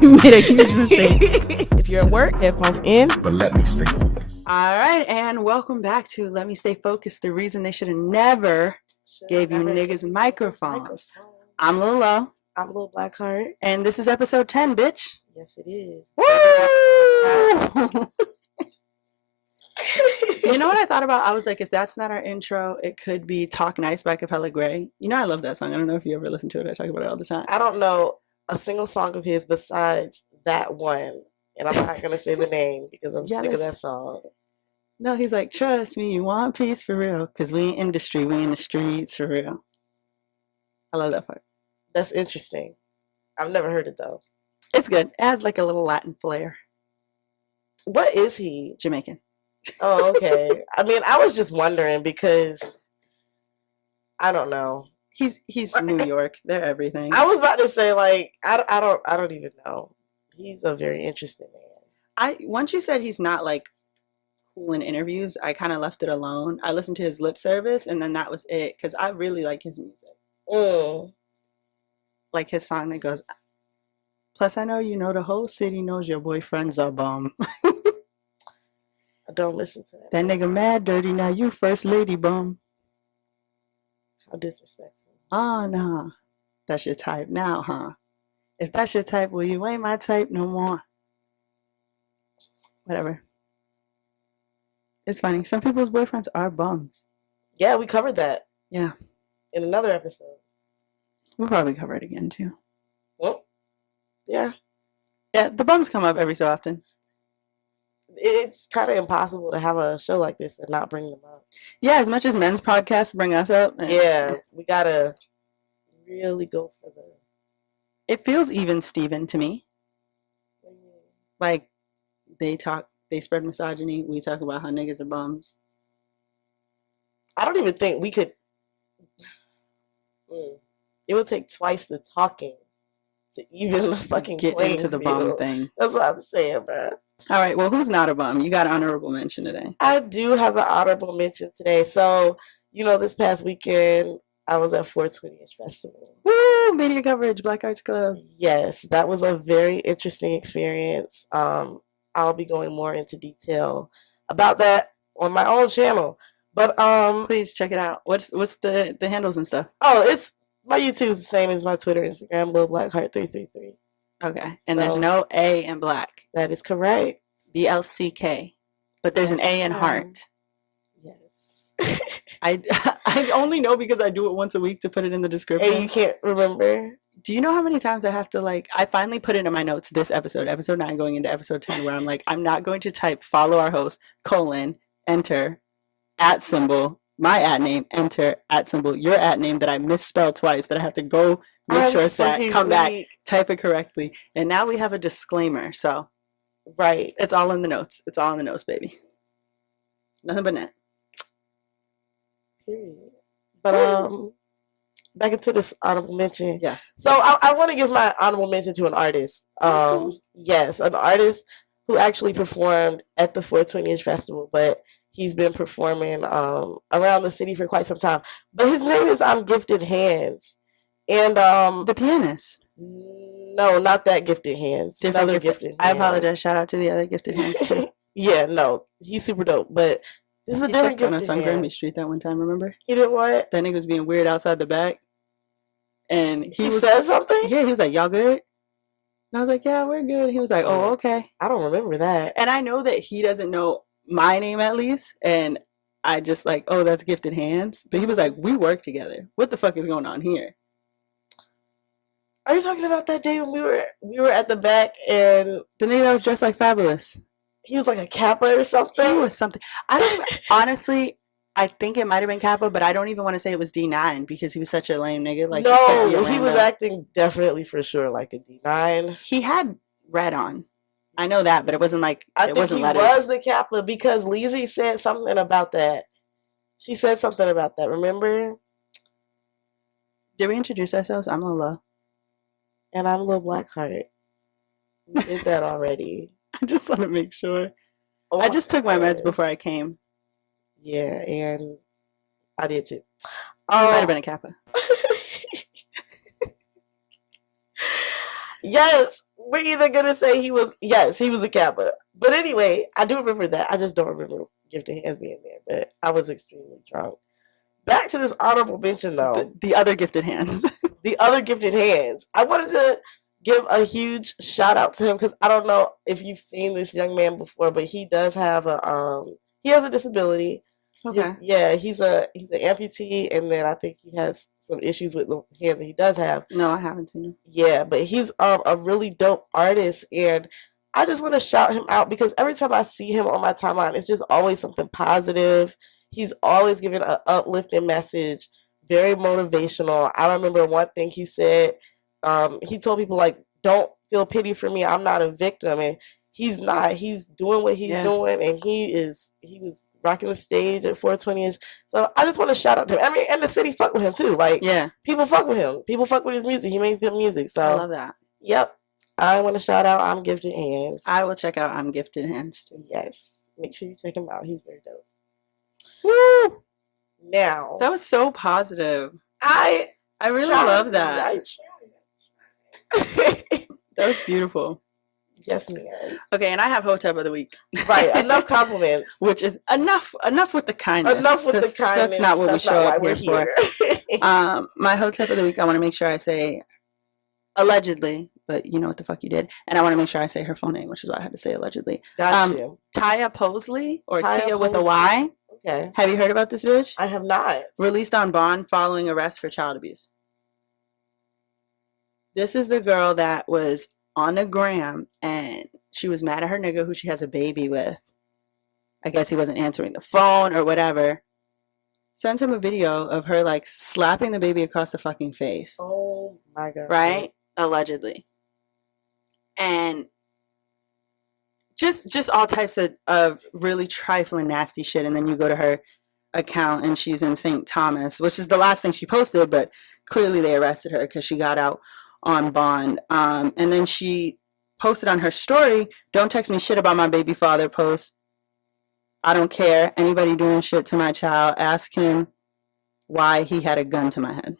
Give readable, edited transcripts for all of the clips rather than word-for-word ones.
You made a huge mistake. If you're at work, headphones in. But let me stay focused. All right, and welcome back to Let Me Stay Focused. The reason they should have never gave you niggas microphones. I'm Lil Lo. I'm Lil Blackheart. And this is episode 10, bitch. Yes, it is. Woo! You know what I thought about? I was like, if that's not our intro, it could be Talk Nice by Capella Gray. You know I love that song. I don't know if you ever listen to it. I talk about it all the time. I don't know a single song of his besides that one. And I'm not going to say the name because I'm sick of that song. No, he's like, trust me, you want peace for real. Because we ain't industry, we in the streets for real. I love that part. That's interesting. I've never heard it though. It's good. It has like a little Latin flair. What is he? Jamaican. Oh, okay. I mean, I was just wondering because I don't know. He's New York. They're everything. I was about to say like I don't even know. He's a very interesting man. Once you said he's not like cool in interviews, I kind of left it alone. I listened to his lip service and then that was it because I really like his music. Like his song that goes, plus I know you know the whole city knows your boyfriend's a bum. I don't listen to that. That nigga mad dirty, now you first lady bum. How disrespectful. Oh, nah. That's your type now, huh? If that's your type, well, you ain't my type no more. Whatever. It's funny. Some people's boyfriends are bums. Yeah, we covered that. Yeah. In another episode. We'll probably cover it again, too. Well, yeah. Yeah, the bums come up every so often. It's kind of impossible to have a show like this and not bring them up. Yeah, as much as men's podcasts bring us up. Yeah, we gotta really go for the... It feels even Steven to me. Like, they spread misogyny, we talk about how niggas are bums. I don't even think we could... It would take twice the talking to even fucking get into the bum thing. That's what I'm saying, bro. All right, well, who's not a bum? You got an honorable mention today. I do have an honorable mention today. So, you know, this past weekend, I was at 420-ish Festival. Woo! Media coverage, Black Arts Club. Yes, that was a very interesting experience. I'll be going more into detail about that on my own channel. But please check it out. What's the handles and stuff? Oh, it's my YouTube is the same as my Twitter, Instagram, Lil Blackheart 333. Okay, and there's no A in black. That is correct. BLCK, but there's an A in heart. Yes. I only know because I do it once a week to put it in the description. And you can't remember. Do you know how many times I have to like? I finally put it in my notes this episode 9, going into episode 10, where I'm like, I'm not going to type follow our host enter @ my @ enter @ your @ name that I misspelled twice, that I have to go make sure it's that, come back, type it correctly. And now we have a disclaimer. So, right. It's all in the notes. It's all in the notes, baby. Nothing but net. Period. But, back into this honorable mention. Yes. So I want to give my honorable mention to an artist. Yes, an artist who actually performed at the 420-ish Festival, but he's been performing around the city for quite some time. But his name is I'm Gifted Hands. And the pianist. No, not that Gifted Hands. Another Gifted Hands. I apologize. Shout out to the other Gifted Hands too. Yeah, no, he's super dope. But this is a different Gifted Hands. On Grammy Street that one time, remember? He did what? That nigga was being weird outside the back. And he said something? Yeah, he was like, y'all good? And I was like, yeah, we're good. He was like, oh, okay. I don't remember that. And I know that he doesn't know my name at least. And I just like, oh, that's Gifted Hands. But he was like, we work together. What the fuck is going on here? Are you talking about that day when we were at the back and the nigga that was dressed like Fabulous? He was like a Kappa or something? He was something. I don't honestly, I think it might have been Kappa, but I don't even want to say it was D9 because he was such a lame nigga. Like, no, he was acting definitely for sure like a D9. He had red on. I know that, but it wasn't like it wasn't letters. Was the Kappa because Lizzie said something about that. She said something about that. Remember? Did we introduce ourselves? I'm Lola. And I'm Lil Blackheart. We did that already. I just want to make sure. I just took my meds before I came. Yeah, and I did too. Might have been a Kappa. Yes, we're either gonna say he was a Kappa. But anyway, I do remember that. I just don't remember Gifted Hands being there. But I was extremely drunk. Back to this honorable mention though. The other Gifted Hands. The other Gifted Hands. I wanted to give a huge shout out to him because I don't know if you've seen this young man before, but he does have he has a disability. Okay. Yeah, he's an amputee, and then I think he has some issues with the hand that he does have. No, I haven't seen him. Yeah, but he's a really dope artist, and I just want to shout him out because every time I see him on my timeline, it's just always something positive. He's always giving an uplifting message, very motivational. I remember one thing he said. He told people like, "Don't feel pity for me. I'm not a victim," and he's not. He's doing what he's doing, and he was rocking the stage at 420ish. So I just want to shout out to him. I mean, and the city fuck with him too. Like, people fuck with him. People fuck with his music. He makes good music. So I love that. Yep. I want to shout out I'm Gifted Hands. I will check out I'm Gifted Hands too. Yes. Make sure you check him out. He's very dope. Woo! Now. That was so positive. I really love that. That was beautiful. Yes, ma'am. Okay, and I have Hotep of the week. Right, enough compliments. Which is enough with the kindness. Enough with the kindness. That's not what we show up here for. My Hotep of the week, I want to make sure I say allegedly, but you know what the fuck you did. And I want to make sure I say her full name, which is why I had to say allegedly. Gotcha. Taya Posley, or Tia with a Y. Okay. Have you heard about this bitch? I have not. Released on bond following arrest for child abuse. This is the girl that was on the gram and she was mad at her nigga who she has a baby with. I guess he wasn't answering the phone or whatever. Sends him a video of her like slapping the baby across the fucking face. Oh my god. Right? Allegedly. And just all types of really trifling nasty shit. And then you go to her account and she's in St. Thomas, which is the last thing she posted, but clearly they arrested her because she got out on bond. And then she posted on her story, "Don't text me shit about my baby father," post. "I don't care. Anybody doing shit to my child, ask him why he had a gun to my head."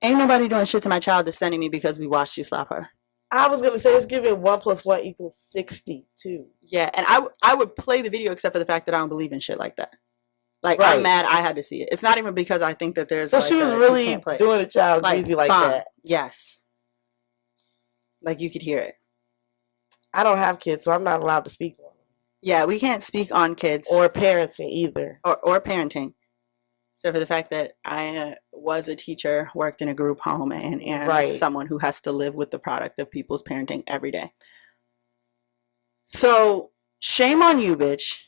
Ain't nobody doing shit to my child descending me because we watched you slap her. I was gonna say it's giving 1 + 1 = 62. Yeah, and I would play the video except for the fact that I don't believe in shit like that. Like, right. I'm mad I had to see it. It's not even because I think that there's. So like she was really doing a child greasy like that. Yes. Like you could hear it. I don't have kids, so I'm not allowed to speak on them. Yeah, we can't speak on kids or parenting either. Or parenting. So for the fact that I was a teacher, worked in a group home, and right. someone who has to live with the product of people's parenting every day. So shame on you, bitch.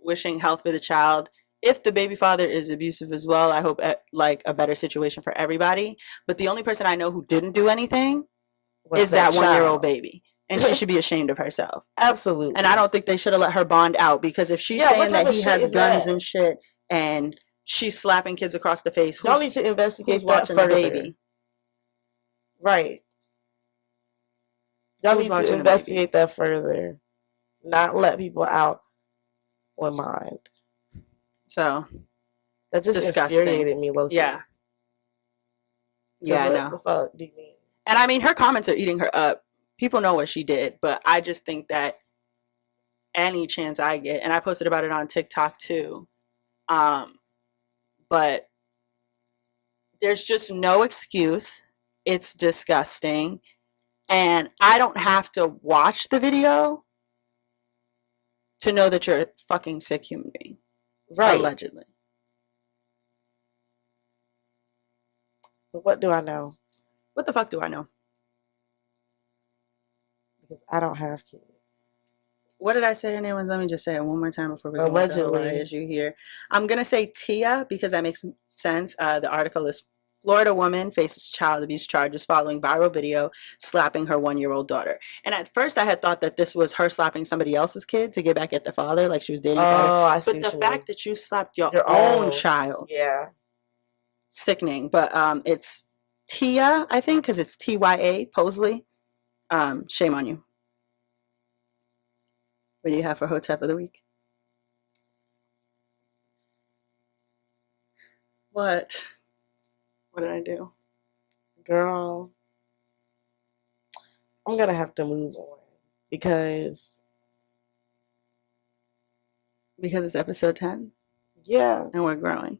Wishing health for the child. If the baby father is abusive as well, I hope like a better situation for everybody. But the only person I know who didn't do anything is that 1-year-old baby. And she should be ashamed of herself. Absolutely. And I don't think they should have let her bond out, because if she's saying that he has guns and shit and she's slapping kids across the face, y'all need to investigate that further. The baby? Right. Y'all need to investigate that further. Not let people out on mind. So that just infuriated me, low-key. Yeah. Yeah, I know. What the fuck do you mean? And I mean, her comments are eating her up. People know what she did, but I just think that any chance I get, and I posted about it on TikTok too, but there's just no excuse. It's disgusting. And I don't have to watch the video to know that you're a fucking sick human being. Right. Allegedly. But what do I know? What the fuck do I know? Because I don't have kids. What did I say her name was? Let me just say it one more time before we go allegedly into issue here. I'm gonna say Tia because that makes sense. The article is Florida woman faces child abuse charges following viral video slapping her 1-year-old daughter. And at first I had thought that this was her slapping somebody else's kid to get back at the father, like she was dating. I see. But the fact that you slapped your own child, yeah, sickening. But it's Tia, I think, because it's Tya Posley. Shame on you. What do you have for Hotep of the week? What? What did I do? Girl, I'm gonna have to move on because it's episode 10 yeah, and we're growing.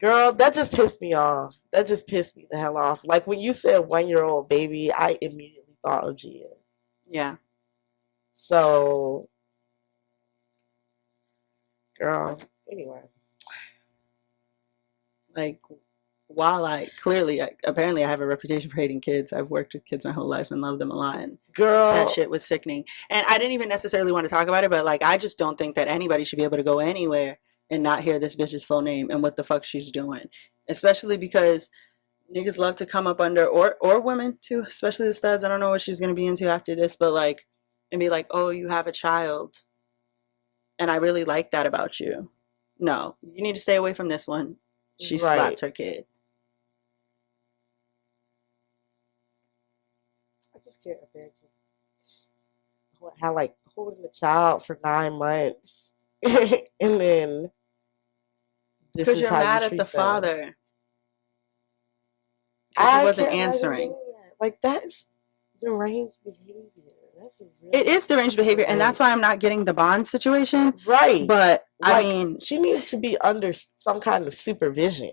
girl, that just pissed me off. That just pissed me the hell off. Like when you said 1-year-old baby, I immediately thought of Gia. Yeah. So, girl, anyway. Like, while apparently I have a reputation for hating kids. I've worked with kids my whole life and loved them a lot. And girl, that shit was sickening. And I didn't even necessarily want to talk about it, but like, I just don't think that anybody should be able to go anywhere and not hear this bitch's full name and what the fuck she's doing. Especially because niggas love to come up under, or women too, especially the studs. I don't know what she's gonna be into after this, but like, and be like, oh, you have a child, and I really like that about you. No, you need to stay away from this one. She right. slapped her kid. I just can't imagine how like holding a child for 9 months and then this Because is you're how mad you at the treat them. father. I He wasn't can't answering. Like that's deranged behavior. That's It is deranged behavior, and that's why I'm not getting the bond situation. Right. But like, I mean, she needs to be under some kind of supervision.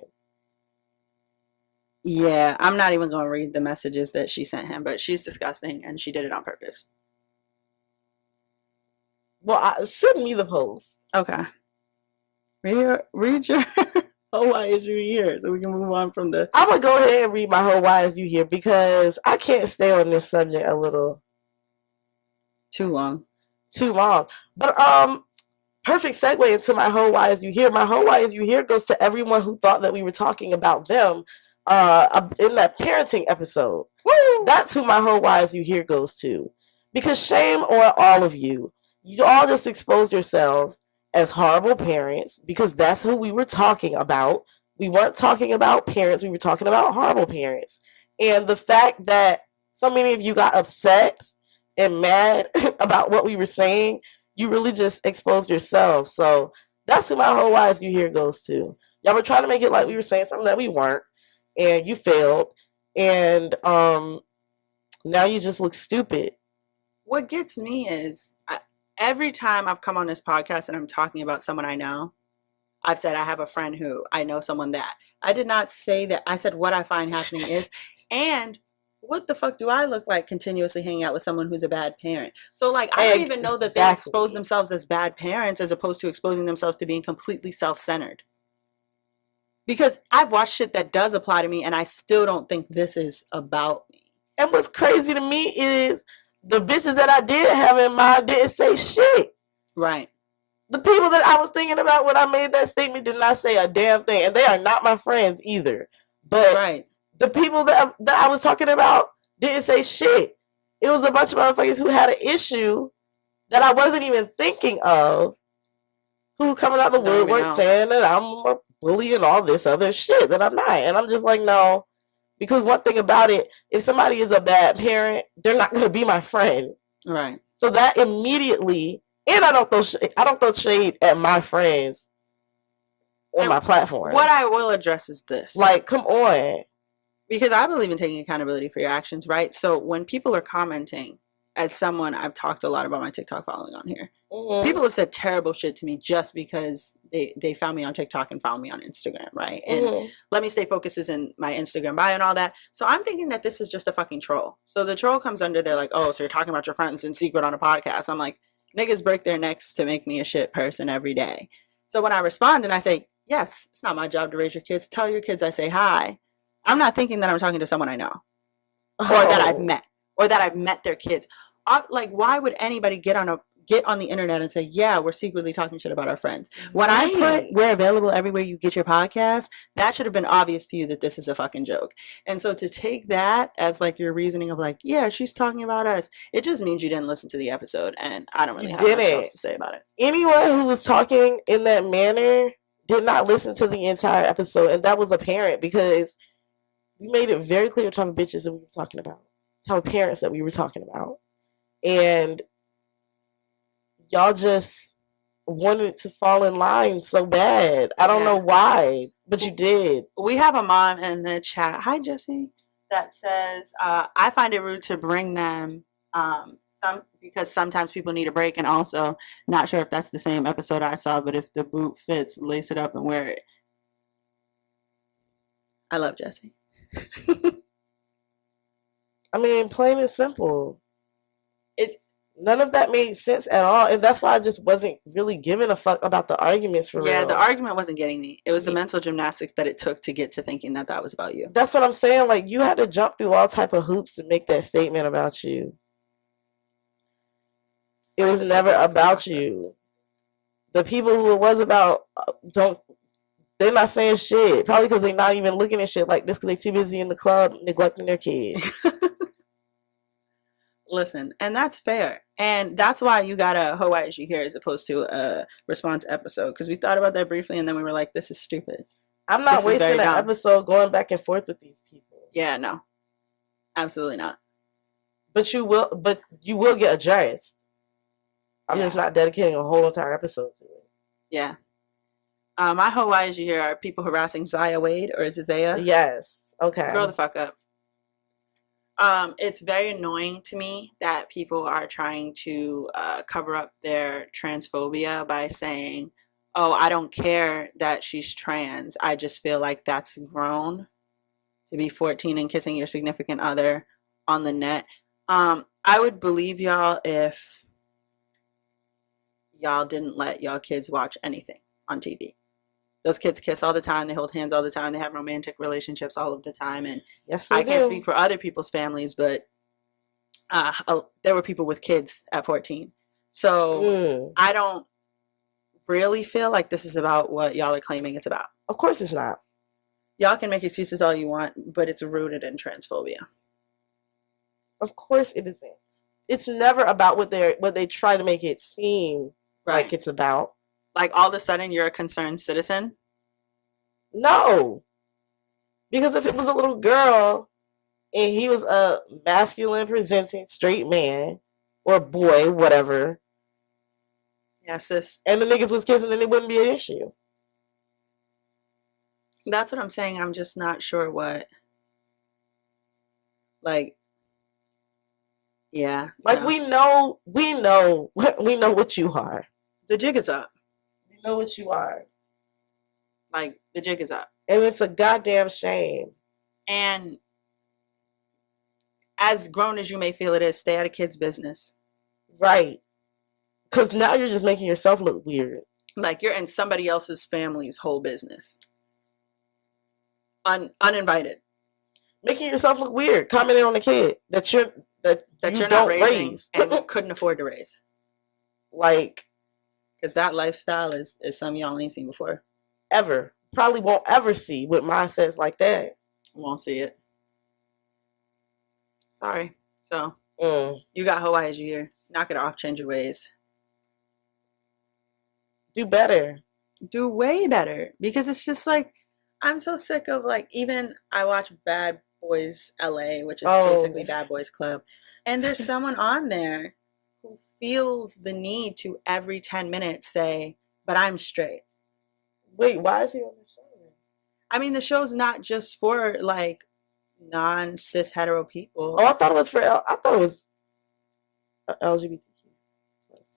Yeah, I'm not even going to read the messages that she sent him, but she's disgusting and she did it on purpose. Well, send me the post. Okay. Read your oh, why is you here? So we can move on from the. I'm going to go ahead and read my whole why is you here because I can't stay on this subject a little too long. But perfect segue into my whole why is you here. My whole why is you here goes to everyone who thought that we were talking about them in that parenting episode. Woo! That's who my whole why is you here goes to. Because shame on all of you. You all just exposed yourselves as horrible parents because that's who we were talking about. We weren't talking about parents. We were talking about horrible parents. And the fact that so many of you got upset and mad about what we were saying, you really just exposed yourselves. So that's who my whole why is you here goes to. Y'all were trying to make it like we were saying something that we weren't, and you failed, and now you just look stupid. What gets me is every time I've come on this podcast and I'm talking about someone I know, I've said I have a friend who I know someone that. I did not say that. I said what I find happening is, and what the fuck do I look like continuously hanging out with someone who's a bad parent? So like, I don't even know that they expose themselves as bad parents as opposed to exposing themselves to being completely self-centered. Because I've watched shit that does apply to me and I still don't think this is about me. And what's crazy to me is the bitches that I did have in mind didn't say shit. Right. The people that I was thinking about when I made that statement did not say a damn thing. And they are not my friends either. But right. The people that I was talking about didn't say shit. It was a bunch of motherfuckers who had an issue that I wasn't even thinking of, who coming out the woodwork saying that I'm a bully and all this other shit that I'm not. And I'm just like, no. Because one thing about it, if somebody is a bad parent, they're not going to be my friend. Right. So that immediately, and I don't throw shade at my friends on my platform. What I will address is this. Like, come on. Because I believe in taking accountability for your actions, right? So when people are commenting, as someone, I've talked a lot about my TikTok following on here. Mm-hmm. People have said terrible shit to me just because they found me on TikTok and found me on Instagram, right? Mm-hmm. And let me stay focused is in my Instagram bio and all that. So I'm thinking that this is just a fucking troll. So the troll comes under, they're like, oh, so you're talking about your friends in secret on a podcast. I'm like, niggas break their necks to make me a shit person every day. So when I respond and I say, yes, it's not my job to raise your kids. Tell your kids I say hi. I'm not thinking that I'm talking to someone I know or that I've met or that I've met their kids. Like, why would anybody get on the internet and say, yeah, we're secretly talking shit about our friends? When I put we're available everywhere you get your podcast, that should have been obvious to you that this is a fucking joke. And so to take that as like your reasoning of like, yeah, she's talking about us, it just means you didn't listen to the episode, and I don't really have much else to say about it. Anyone who was talking in that manner did not listen to the entire episode, and that was apparent because we made it very clear what type of bitches that we were talking about, type of parents that we were talking about. And y'all just wanted to fall in line so bad. I don't know why, but you did. We have a mom in the chat. Hi, Jesse. That says, I find it rude to bring them some because sometimes people need a break, and also not sure if that's the same episode I saw, but if the boot fits, lace it up and wear it. I love Jesse. I mean, plain and simple. None of that made sense at all, and that's why I just wasn't really giving a fuck about the arguments for real. Yeah, the argument wasn't getting me. It was the mental gymnastics that it took to get to thinking that that was about you. That's what I'm saying. Like, you had to jump through all type of hoops to make that statement about you. It was never about you. The people who it was about they're not saying shit. Probably because they're not even looking at shit like this because they're too busy in the club neglecting their kids. Listen, and that's fair. And that's why you got a How White Is You Here as opposed to a response episode. Because we thought about that briefly and then we were like, this is stupid. I'm not wasting an episode going back and forth with these people. Yeah, no. Absolutely not. But you will get addressed. I'm just not dedicating a whole entire episode to it. Yeah. My How White Is You Here are people harassing Zaya Wade, or is it Zaya? Yes. Okay. Grow the fuck up. It's very annoying to me that people are trying to cover up their transphobia by saying, oh, I don't care that she's trans. I just feel like that's grown to be 14 and kissing your significant other on the net. I would believe y'all if y'all didn't let y'all kids watch anything on TV. Those kids kiss all the time. They hold hands all the time. They have romantic relationships all of the time. And yes, I can't speak for other people's families, but there were people with kids at 14. So I don't really feel like this is about what y'all are claiming it's about. Of course it's not. Y'all can make excuses all you want, but it's rooted in transphobia. Of course it isn't. It's never about what they try to make it seem like it's about. Like all of a sudden you're a concerned citizen? No. Because if it was a little girl and he was a masculine presenting straight man or boy, whatever. Yeah, sis. And the niggas was kissing, then it wouldn't be an issue. That's what I'm saying. I'm just not sure what. Like, yeah. Like we know what you are. The jig is up. We know what you are. Like, the jig is up. And it's a goddamn shame. And as grown as you may feel it is, stay out of kids' business. Right. Because now you're just making yourself look weird. Like you're in somebody else's family's whole business. Uninvited. Making yourself look weird. Commenting on a kid that you're not raising and couldn't afford to raise. Like, because that lifestyle is something y'all ain't seen before. Ever. Probably won't ever see with mindsets like that. Won't see it. Sorry. So, you got How White Is You Here. Knock it off. Change your ways. Do better. Do way better. Because it's just like, I'm so sick of like, even I watch Bad Boys LA, which is basically Bad Boys Club. And there's someone on there who feels the need to every 10 minutes say, but I'm straight. Wait, why is he on the show? I mean, the show's not just for like non-cis hetero people. Oh, I thought it was LGBTQ.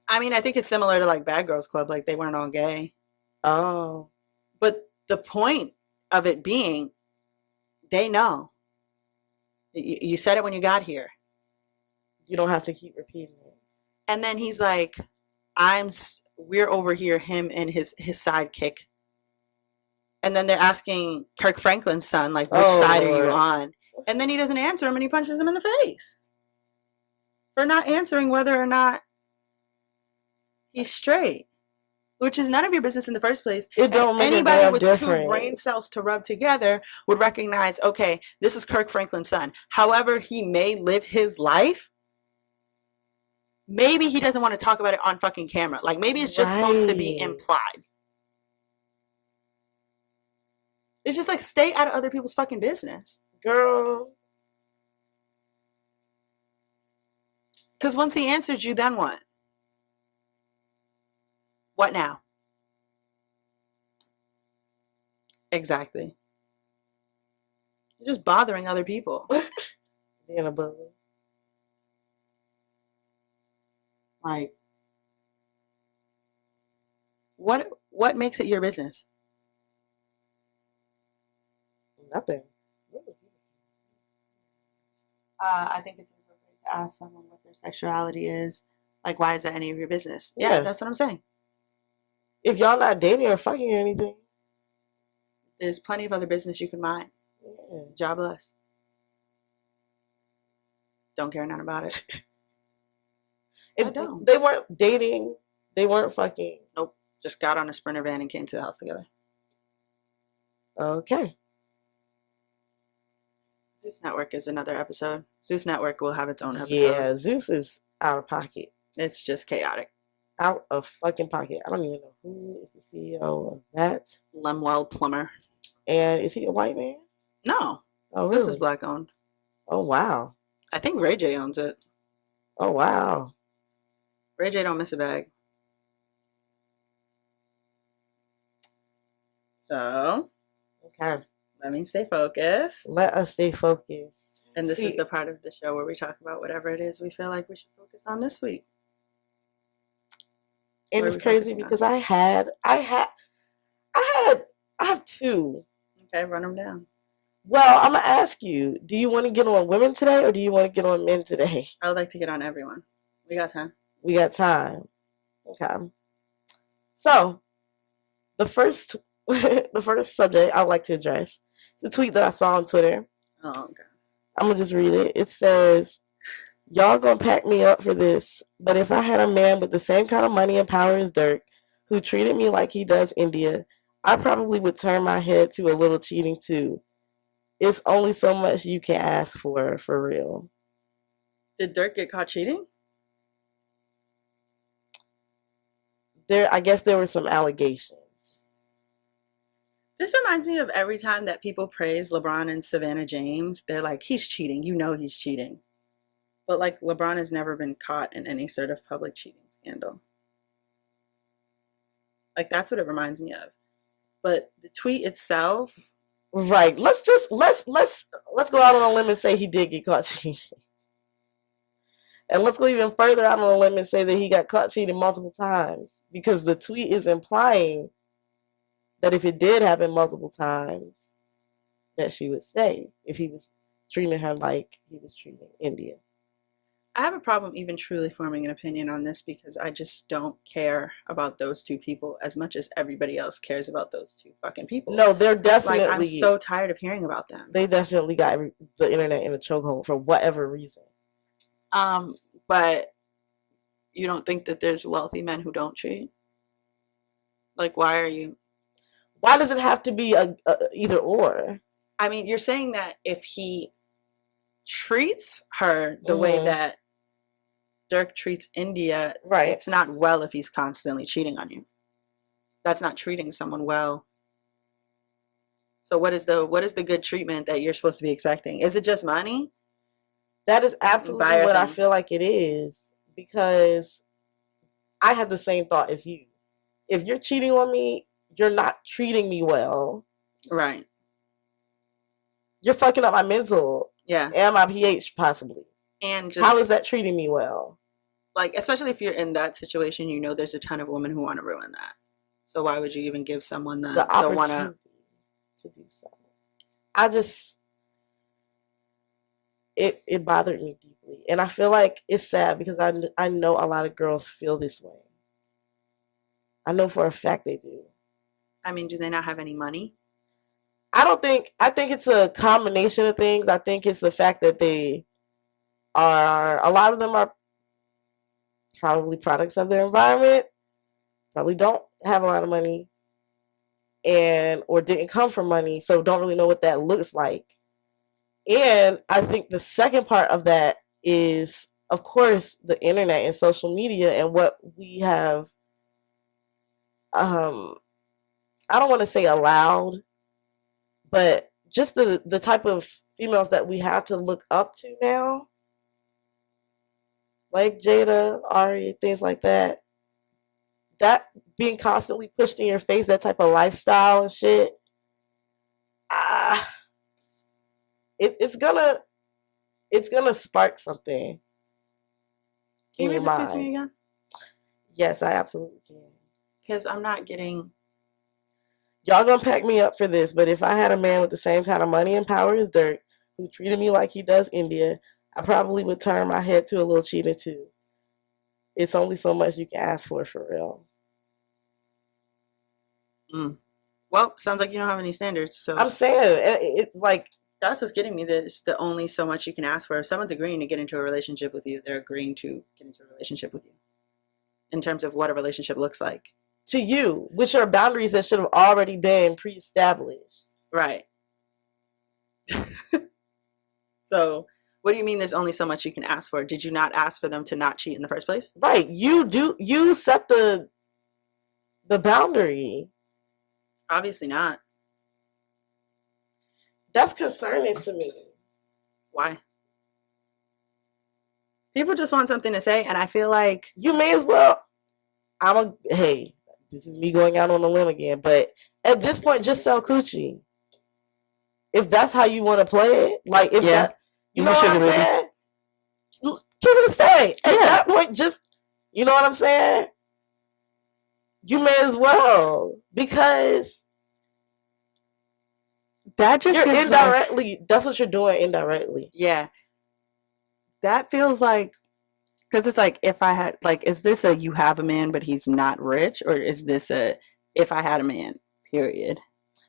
I mean, I think it's similar to like Bad Girls Club, like they weren't all gay. Oh. But the point of it being, they know. You said it when you got here. You don't have to keep repeating it. And then he's like, we're over here, him and his sidekick. And then they're asking Kirk Franklin's son, like, which side are you on? And then he doesn't answer him and he punches him in the face for not answering whether or not he's straight, which is none of your business in the first place. It don't make anybody with difference. 2 brain cells to rub together would recognize, okay, this is Kirk Franklin's son. However he may live his life, maybe he doesn't want to talk about it on fucking camera. Like maybe it's just supposed to be implied. It's just like, stay out of other people's fucking business. Girl. Because once he answered you, then what? What now? Exactly. You're just bothering other people. Being a bully. Like, what makes it your business? Nothing. I think it's appropriate to ask someone what their sexuality is. Like, why is that any of your business? Yeah, Yeah. that's what I'm saying. If y'all not dating or fucking or anything. There's plenty of other business you can mind. Yeah. Jobless. Don't care none about it. I don't. They weren't dating. They weren't fucking. Nope. Just got on a Sprinter van and came to the house together. Okay. Zeus Network is another episode. Zeus Network will have its own episode. Yeah, Zeus is out of pocket. It's just chaotic. Out of fucking pocket. I don't even know who is the CEO of that. Lemuel Plummer. And is he a white man? No. Oh, really? This is black owned. Oh, wow. I think Ray J owns it. Oh, wow. Ray J don't miss a bag. So, okay. Let me stay focused. Let us stay focused. And this is the part of the show where we talk about whatever it is we feel like we should focus on this week. And it's crazy because I have two. Okay, run them down. Well, I'm gonna ask you: do you want to get on women today, or do you want to get on men today? I would like to get on everyone. We got time. We got time. Okay. So, the first subject I would like to address is a tweet that I saw on Twitter. Oh, okay. I'm gonna just read it. It says, "Y'all gonna pack me up for this, but if I had a man with the same kind of money and power as Dirk, who treated me like he does India, I probably would turn my head to a little cheating too. It's only so much you can ask for real." Did Dirk get caught cheating? I guess there were some allegations. This reminds me of every time that people praise LeBron and Savannah James. They're like, he's cheating. You know he's cheating. But like LeBron has never been caught in any sort of public cheating scandal. Like that's what it reminds me of. But the tweet itself, right? Let's go out on a limb and say he did get caught cheating, and let's go even further out on a limb and say that he got caught cheating multiple times, because the tweet is implying that if it did happen multiple times, that she would stay if he was treating her like he was treating India. I have a problem even truly forming an opinion on this because I just don't care about those two people as much as everybody else cares about those two fucking people. No, they're definitely... Like, I'm so tired of hearing about them. They definitely got the internet in a chokehold for whatever reason. But you don't think that there's wealthy men who don't cheat? Like, why does it have to be a either or? I mean, you're saying that if he treats her the way that Dirk treats India, right? It's not well if he's constantly cheating on you. That's not treating someone well. So what is the good treatment that you're supposed to be expecting? Is it just money? That is absolutely what I feel like it is, because I had the same thought as you. If you're cheating on me, you're not treating me well. Right. You're fucking up my mental. Yeah. And my pH, possibly. And just, how is that treating me well? Like, especially if you're in that situation, you know there's a ton of women who want to ruin that. So why would you even give someone the opportunity to do something? It bothered me deeply. And I feel like it's sad because I know a lot of girls feel this way. I know for a fact they do. I mean, do they not have any money? I think it's a combination of things. I think it's the fact that a lot of them are probably products of their environment, probably don't have a lot of money, or didn't come from money, so don't really know what that looks like. And I think the second part of that is, of course, the internet and social media and what we have, I don't want to say allowed, but just the type of females that we have to look up to now, like Jada, Ari, things like that, being constantly pushed in your face, that type of lifestyle and shit, it's gonna spark something Can in you your read this tweet to mind. me again? Yes, I absolutely can. Because I'm not getting. Y'all gonna pack me up for this, but if I had a man with the same kind of money and power as Dirk, who treated me like he does India, I probably would turn my head to a little cheater too. It's only so much you can ask for real. Well, sounds like you don't have any standards. So I'm saying it like that's what's getting me. This the only so much you can ask for. If someone's agreeing to get into a relationship with you, they're agreeing to get into a relationship with you. In terms of what a relationship looks like. To you, which are boundaries that should have already been pre-established. Right. So, what do you mean there's only so much you can ask for? Did you not ask for them to not cheat in the first place? Right. You set the boundary. Obviously not. That's concerning to me. Why? People just want something to say, and I feel like you may as well. Hey, this is me going out on a limb again, but at this point, just sell coochie. If that's how you want to play it, like if that, you know what I'm saying? Keep it a stay. At that point, just, you know what I'm saying? You may as well, because that just you're indirectly, that's what you're doing indirectly. Yeah. That feels like, because it's like, if I had, like, is this a you have a man but he's not rich, or is this a if I had a man, period?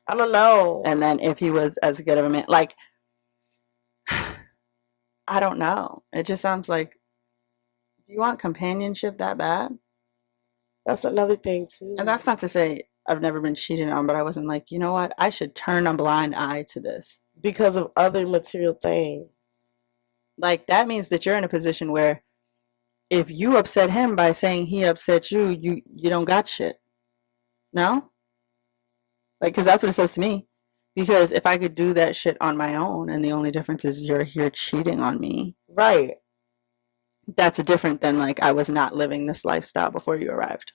I don't know. And then if he was as good of a man, like, I don't know. It just sounds like, do you want companionship that bad? That's another thing too. And that's not to say I've never been cheated on, but I wasn't like, you know what? I should turn a blind eye to this. Because of other material things. Like, that means that you're in a position where if you upset him by saying he upset you, you don't got shit. No? Like, because that's what it says to me. Because if I could do that shit on my own, and the only difference is you're here cheating on me. Right. That's different than, like, I was not living this lifestyle before you arrived.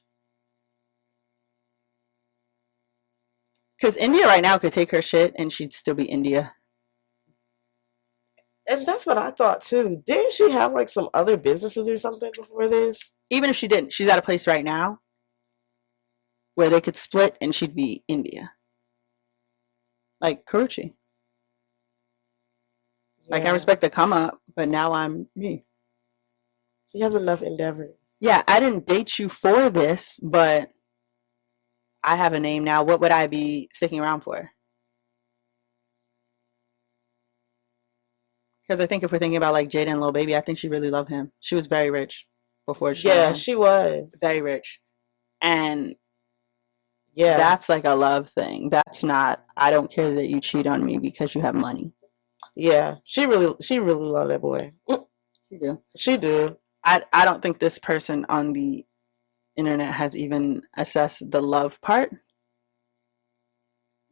Because India right now could take her shit and she'd still be India. And that's what I thought too. Didn't she have like some other businesses or something before this? Even if she didn't, she's at a place right now where they could split and she'd be India. Like Karuchi. Yeah. Like, I respect the come up, but now I'm me. She has enough endeavors. Yeah, I didn't date you for this, but I have a name now. What would I be sticking around for? Because I think if we're thinking about like Jada and Lil Baby, I think she really loved him. She was very rich before she Yeah, she was. Very rich. And yeah, that's like a love thing. That's not, I don't care that you cheat on me because you have money. Yeah, she really loved that boy. She do. She do. I don't think this person on the internet has even assessed the love part.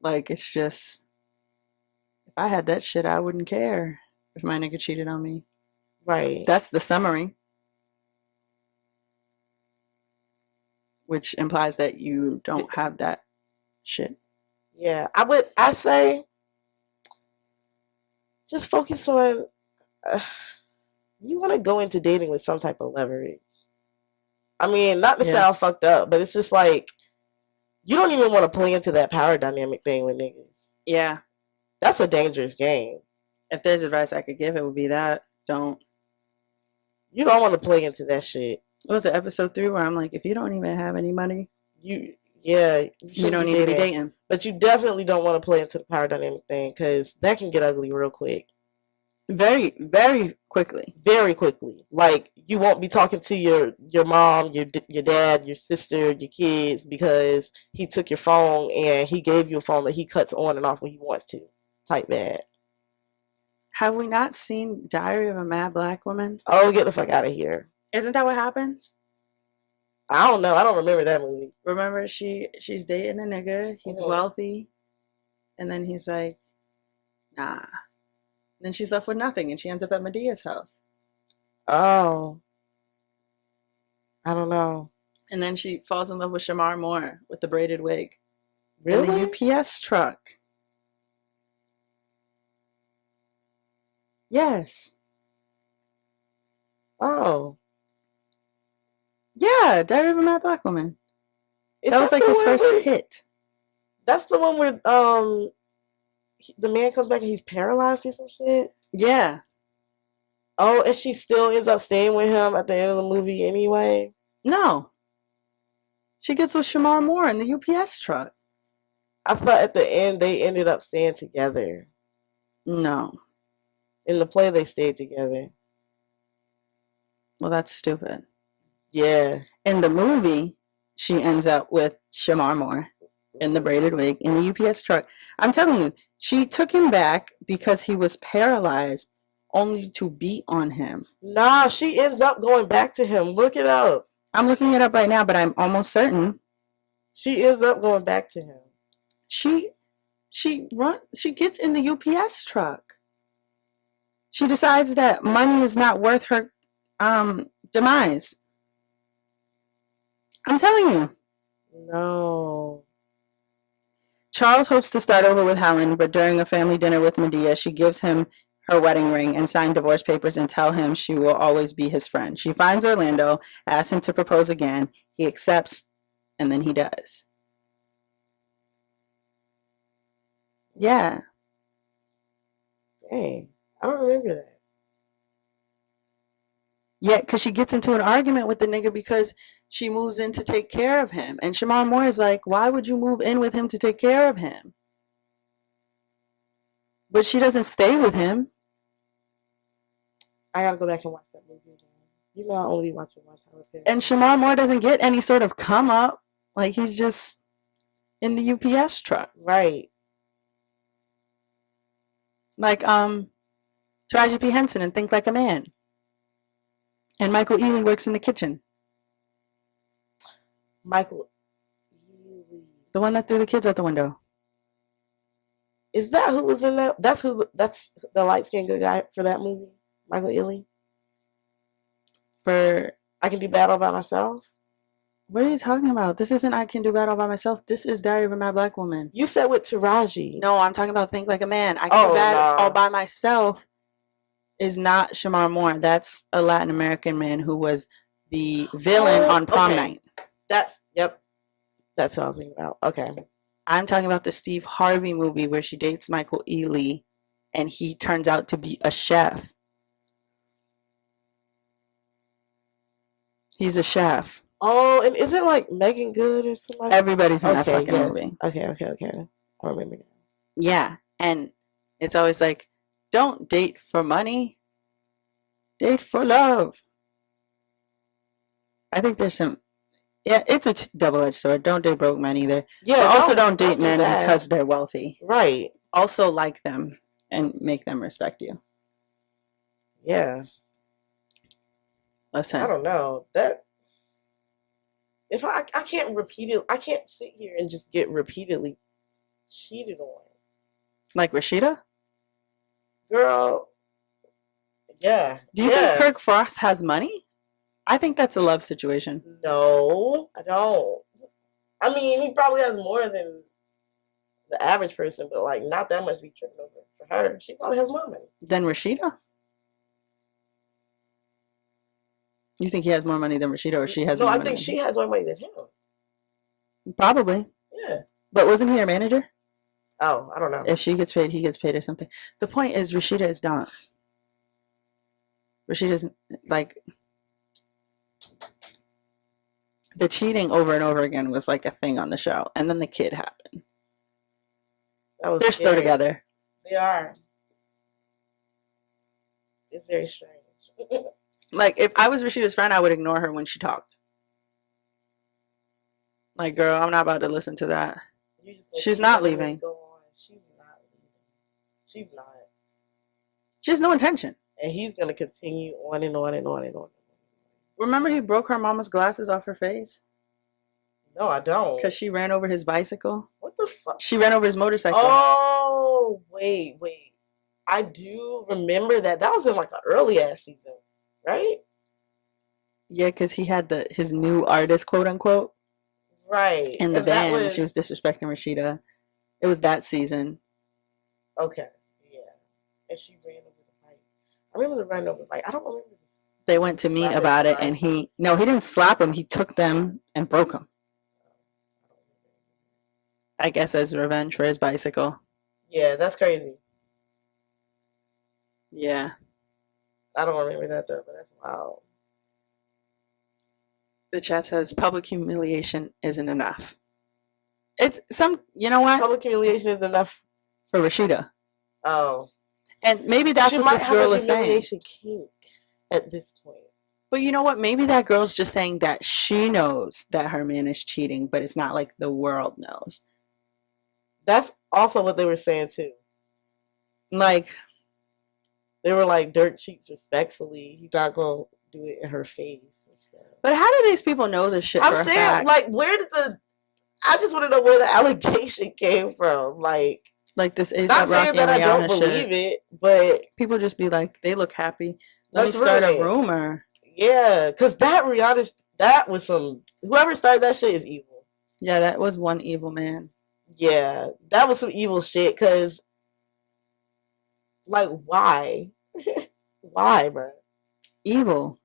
Like, it's just, if I had that shit, I wouldn't care if my nigga cheated on me. Right. That's the summary. Which implies that you don't have that shit. Yeah, I say just focus on, you want to go into dating with some type of leverage. I mean, not to sound fucked up, but it's just like, you don't even want to play into that power dynamic thing with niggas. Yeah. That's a dangerous game. If there's advice I could give, it would be that. Don't. You don't want to play into that shit. What was it, episode 3, where I'm like, if you don't even have any money, you don't need to be dating. But you definitely don't want to play into the power dynamic thing, because that can get ugly real quick. Very, very quickly. Very quickly. Like, you won't be talking to your mom, your dad, your sister, your kids, because he took your phone and he gave you a phone that he cuts on and off when he wants to. Type bad. Have we not seen Diary of a Mad Black Woman? Oh, get the fuck out of here. Isn't that what happens? I don't know. I don't remember that movie. Remember, she's dating a nigga. He's wealthy. And then he's like, nah. Then she's left with nothing, and she ends up at Medea's house. Oh. I don't know. And then she falls in love with Shamar Moore with the braided wig. Really? In the UPS truck. Yes. Oh. Yeah, Diary of a Mad Black Woman. Is That was like his first hit. That's the one where the man comes back and he's paralyzed or some shit? Yeah. Oh, and she still ends up staying with him at the end of the movie anyway? No. She gets with Shamar Moore in the UPS truck. I thought at the end they ended up staying together. No. In the play, they stayed together. Well, that's stupid. Yeah. In the movie, she ends up with Shamar Moore in the braided wig in the UPS truck. I'm telling you, she took him back because he was paralyzed, only to beat on him. Nah, she ends up going back to him. Look it up. I'm looking it up right now, but I'm almost certain. She ends up going back to him. She gets in the UPS truck. She decides that money is not worth her demise. I'm telling you. No. Charles hopes to start over with Helen, but during a family dinner with Medea, she gives him her wedding ring and signed divorce papers and tell him she will always be his friend. She finds Orlando, asks him to propose again. He accepts, and then he does. Yeah. Dang. I don't remember that. Yeah, because she gets into an argument with the nigga because she moves in to take care of him. And Shamar Moore is like, why would you move in with him to take care of him? But she doesn't stay with him. I gotta go back and watch that movie again. You know I only watch it one time. And Shamar Moore doesn't get any sort of come up. Like, he's just in the UPS truck. Right. Like, Taraji P. Henson and Think Like a Man. And Michael Ealy works in the kitchen. Michael Ealy. The one that threw the kids out the window. Is that who was in that? That's the light-skinned good guy for that movie? Michael Ealy? For I Can Do Battle by Myself? What are you talking about? This isn't I Can Do Battle by Myself. This is Diary of a Mad Black Woman. You said with Taraji. No, I'm talking about Think Like a Man. I Can Do Battle all by myself is not Shamar Moore. That's a Latin American man who was the villain on prom night. That's what I was thinking about. Okay. I'm talking about the Steve Harvey movie where she dates Michael Ealy and he turns out to be a chef. He's a chef. Oh, and is it like Megan Good or somebody? Everybody's in that fucking movie. Okay. I remember that. Yeah, and it's always like, don't date for money, date for love. I think there's some, it's a double-edged sword. Don't date broke men either. Yeah, but also don't date men because they're wealthy. Right. Also like them and make them respect you. Yeah. Listen. I don't know. That if I can't I can't sit here and just get repeatedly cheated on. Like Rashida? Girl. Yeah. Do you think Kirk Frost has money? I think that's a love situation. No, I don't. I mean, he probably has more than the average person, but like not that much to be tripping over for her. She probably has more money. Than Rashida? You think he has more money than Rashida, or she has more money? No, I think she has more money than him. Probably. Yeah. But wasn't he her manager? Oh, I don't know. If she gets paid, he gets paid or something. The point is, Rashida is dumb. Rashida's like, the cheating over and over again was like a thing on the show, and then the kid happened. They're still together. They are. It's very strange. Like, if I was Rashida's friend, I would ignore her when she talked. Like, girl, I'm not about to listen to that. She's not leaving. She's not leaving. She's not. She has no intention. And he's going to continue on and on and on and on. Remember he broke her mama's glasses off her face? No, I don't. Because she ran over his bicycle? What the fuck? She ran over his motorcycle. Oh, wait. I do remember that. That was in like an early ass season, right? Yeah, because he had his new artist, quote unquote, Right. in the And that band, and she was was disrespecting Rashida. It was that season. okay. Yeah. And she ran over the bike. I remember the run over the bike. I don't remember this They went to meet slapping about it, and bicycles. he didn't slap him. He took them and broke them. I guess as revenge for his bicycle. Yeah, that's crazy. Yeah. I don't remember that though, but that's wild. The chat says public humiliation isn't enough. It's you know what? Public humiliation is enough For Rashida. Oh. And maybe that's She what might this have girl a is saying. humiliation kink at this point. But you know what? Maybe that girl's just saying that she knows that her man is cheating, but it's not like the world knows. That's also what they were saying too. Like, they were like, dirt cheats respectfully. He's not gonna do it in her face and stuff. But how do these people know this shit? I'm saying, like, where did I just want to know where the allegation came from. Like this is not saying that I don't believe it, but people just be like, they look happy. Let me start a rumor. Yeah, because that was some, whoever started that shit is evil. Yeah, that was one evil man. Yeah, that was some evil shit. Because, like, why? Why, bro? Evil.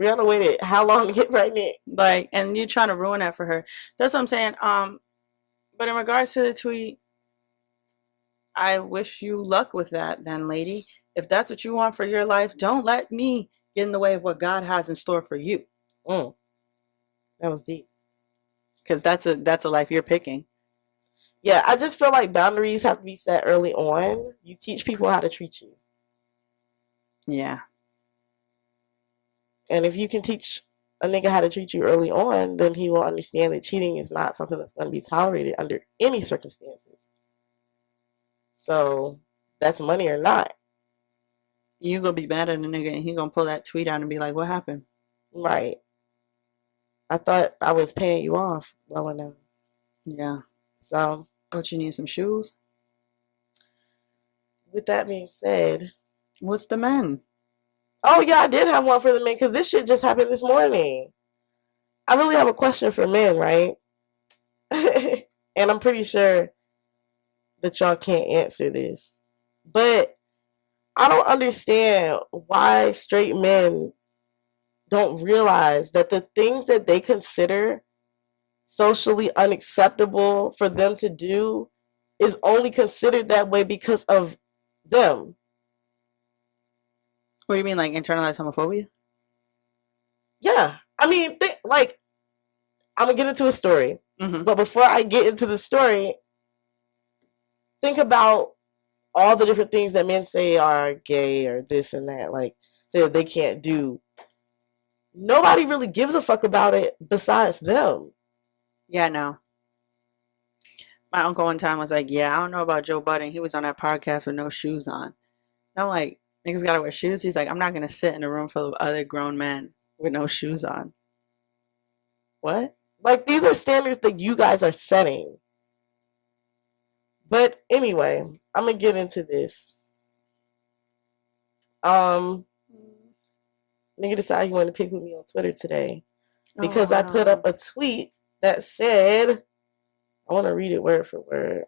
Rihanna waited how long to get pregnant? Like, and you're trying to ruin that for her. That's what I'm saying. But in regards to the tweet, I wish you luck with that, then, lady. If that's what you want for your life, don't let me get in the way of what God has in store for you. That was deep. Because that's a life you're picking. Yeah, I just feel like boundaries have to be set early on. You teach people how to treat you. Yeah. And if you can teach a nigga how to treat you early on, then he will understand that cheating is not something that's going to be tolerated under any circumstances. So that's money or not. You gonna be mad at a nigga and he gonna pull that tweet out and be like, what happened? Right. I thought I was paying you off well enough. Yeah. So. What, you need some shoes? With that being said. What's the men? Oh, yeah, I did have one for the men because this shit just happened this morning. I really have a question for men, right? And I'm pretty sure that y'all can't answer this. But I don't understand why straight men don't realize that the things that they consider socially unacceptable for them to do is only considered that way because of them. What do you mean, like internalized homophobia? Yeah. I mean, like, I'm going to get into a story. Mm-hmm. But before I get into the story, think about all the different things that men say are gay or this and that. Like, say that they can't do. Nobody really gives a fuck about it besides them. Yeah, no. My uncle one time was like, yeah, I don't know about Joe Budden. He was on that podcast with no shoes on. And I'm like, niggas gotta wear shoes. He's like, I'm not gonna sit in a room full of other grown men with no shoes on. What? Like, these are standards that you guys are setting. But anyway, I'm gonna get into this. Nigga decided he wanted to pick with me on Twitter today because I put up a tweet that said, I want to read it word for word.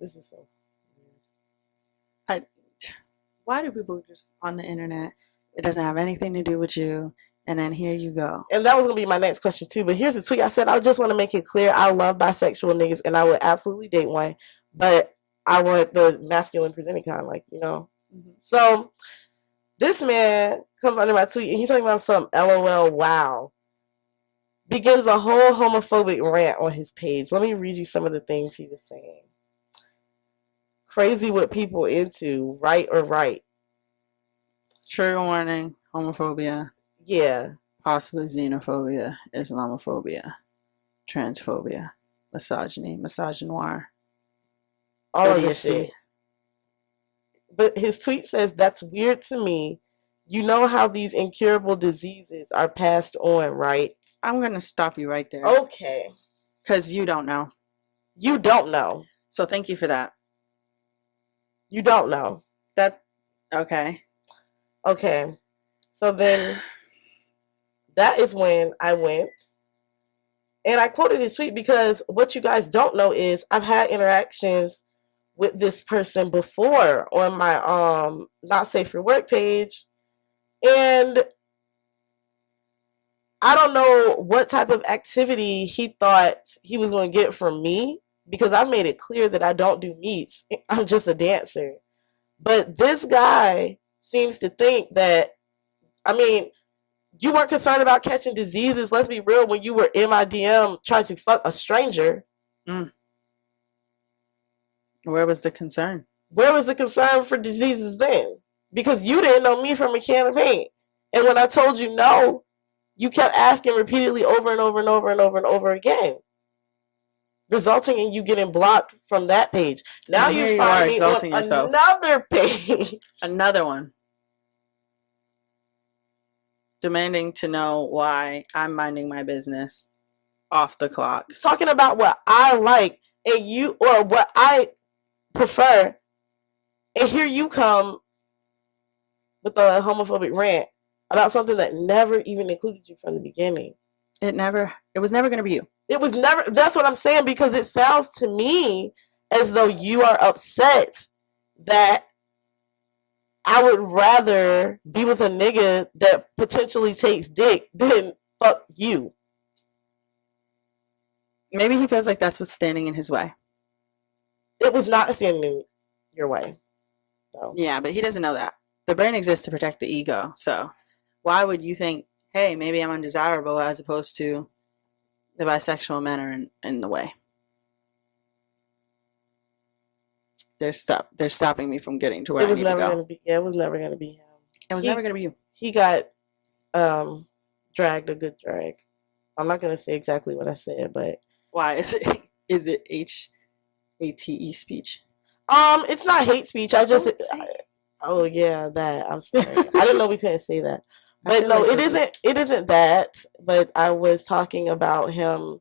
This is so weird. Why do people just on the internet? It doesn't have anything to do with you. And then here you go. And that was going to be my next question too. But here's the tweet. I said, I just want to make it clear. I love bisexual niggas and I would absolutely date one. But I want the masculine presenting kind, like, you know. Mm-hmm. So this man comes under my tweet and he's talking about some LOL wow. Begins a whole homophobic rant on his page. Let me read you some of the things he was saying. Crazy what people into, right or right. Trigger warning, homophobia. Yeah. Possibly xenophobia, Islamophobia, transphobia, misogyny, misogynoir. All of this shit. But his tweet says, that's weird to me. You know how these incurable diseases are passed on, right? I'm going to stop you right there. Okay. Because you don't know. You don't know. So thank you for that. You don't know. That okay. Okay. So then that is when I went and I quoted his tweet because what you guys don't know is I've had interactions with this person before on my not safe for work page, and I don't know what type of activity he thought he was going to get from me because I made it clear that I don't do meets. I'm just a dancer. But this guy seems to think that, I mean, you weren't concerned about catching diseases. Let's be real. When you were in my DM trying to fuck a stranger, Where was the concern? where was the concern for diseases then? Because you didn't know me from a can of paint. And when I told you no, you kept asking repeatedly over and over and over and over and over again, resulting in you getting blocked from that page. Now you find me on another page. Another one. Demanding to know why I'm minding my business off the clock. Talking about what I like and you, or what I prefer, and here you come with a homophobic rant about something that never even included you from the beginning. It was never going to be you. It was never, that's what I'm saying, because it sounds to me as though you are upset that I would rather be with a nigga that potentially takes dick than fuck you. Maybe he feels like that's what's standing in his way. It was not standing in your way. So. Yeah, but he doesn't know that. The brain exists to protect the ego. So why would you think, hey, maybe I'm undesirable as opposed to the bisexual men are in the way? They're stopping me from getting to where I need to go. It was never gonna be him. It was never gonna be you. He got dragged a good drag. I'm not gonna say exactly what I said, but why is it HATE speech? It's not hate speech. Oh yeah, that. I'm sorry. I didn't know we couldn't say that. But no, like it isn't that. But I was talking about him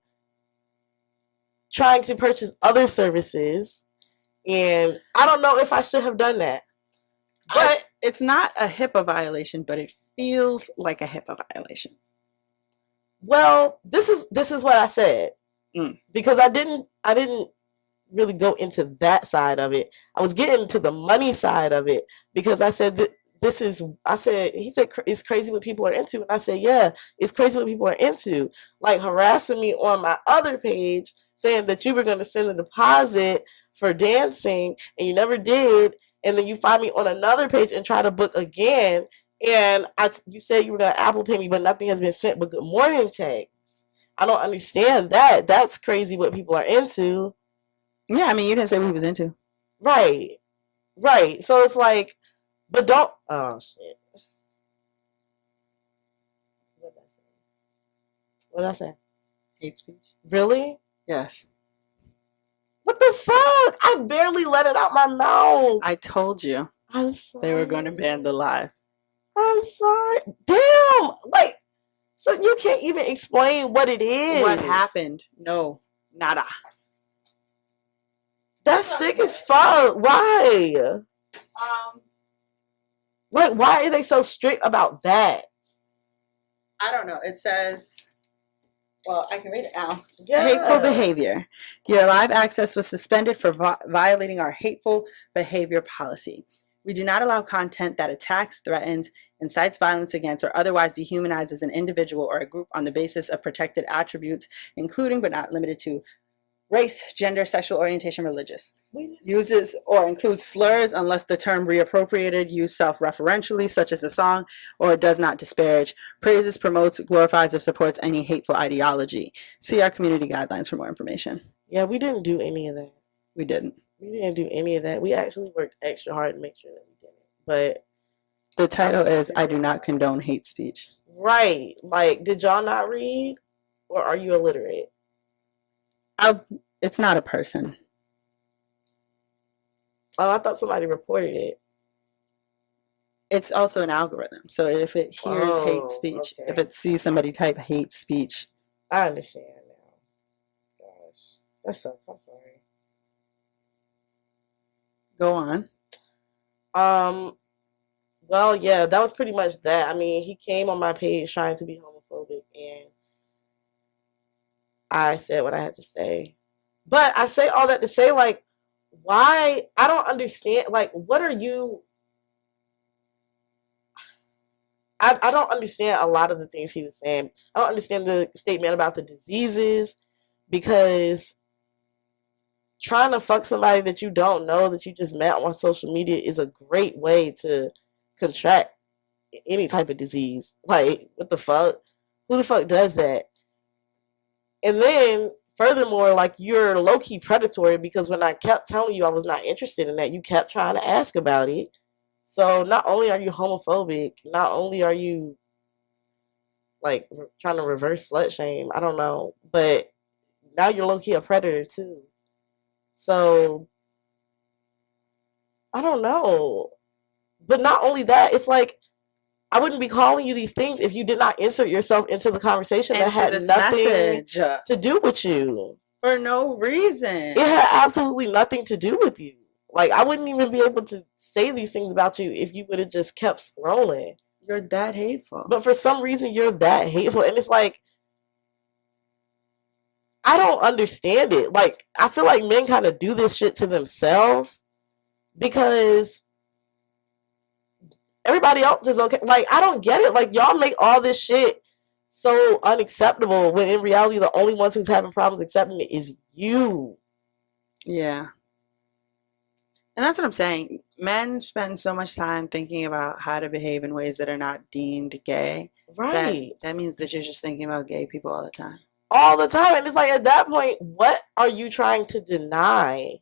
trying to purchase other services, and I don't know if I should have done that. But it's not a HIPAA violation, but it feels like a HIPAA violation. Well, this is what I said. Because I didn't really go into that side of it. I was getting to the money side of it because I said that he said it's crazy what people are into, and I said, yeah, it's crazy what people are into, like harassing me on my other page saying that you were going to send a deposit for dancing and you never did, and then you find me on another page and try to book again, and you said you were going to Apple Pay me, but nothing has been sent but good morning texts. I don't understand that. That's crazy what people are into. Yeah, I mean, you didn't say what he was into. Right. So it's but don't. Oh shit. What did I say? Hate speech. Really? Yes. What the fuck? I barely let it out my mouth. I told you. I'm sorry. They were going to ban the live. I'm sorry. Damn. So you can't even explain what it is. What happened? No. Nada. That's sick as fuck. Why? Why are they so strict about that? I don't know. It says, well, I can read it now. Yeah. Hateful behavior. Your live access was suspended for violating our hateful behavior policy. We do not allow content that attacks, threatens, incites violence against, or otherwise dehumanizes an individual or a group on the basis of protected attributes, including but not limited to race, gender, sexual orientation, religious. Uses or includes slurs unless the term reappropriated, used self-referentially, such as a song, or does not disparage, praises, promotes, glorifies, or supports any hateful ideology. See our community guidelines for more information. Yeah, we didn't do any of that. We didn't. We didn't do any of that. We actually worked extra hard to make sure that we didn't. But the title is I do not condone hate speech. Right. Did y'all not read? Or are you illiterate? It's not a person. Oh, I thought somebody reported it. It's also an algorithm. So if it hears hate speech, okay. If it sees somebody type hate speech. I understand now. Gosh. That sucks. I'm sorry. Go on. Well, yeah, that was pretty much that. I mean, he came on my page trying to be homophobic, and I said what I had to say. But I say all that to say, like, why? I don't understand. Like, what are you? I don't understand a lot of the things he was saying. I don't understand the statement about the diseases because trying to fuck somebody that you don't know that you just met on social media is a great way to contract any type of disease. Like, what the fuck? Who the fuck does that? And then, furthermore, like, you're low key predatory because when I kept telling you I was not interested in that, you kept trying to ask about it. So, not only are you homophobic, not only are you like trying to reverse slut shame, I don't know, but now you're low key a predator too. So, I don't know. But not only that, it's like I wouldn't be calling you these things if you did not insert yourself into the conversation that Into had this nothing message to do with you. for no reason. It had absolutely nothing to do with you. Like, I wouldn't even be able to say these things about you if you would have just kept scrolling. You're that hateful. But for some reason, you're that hateful. And it's like, I don't understand it. Like, I feel like men kind of do this shit to themselves because everybody else is okay. Like, I don't get it. Like, y'all make all this shit so unacceptable when in reality the only ones who's having problems accepting it is you. Yeah. And that's what I'm saying. Men spend so much time thinking about how to behave in ways that are not deemed gay. Right. That means that you're just thinking about gay people all the time. All the time. And it's like, at that point, what are you trying to deny?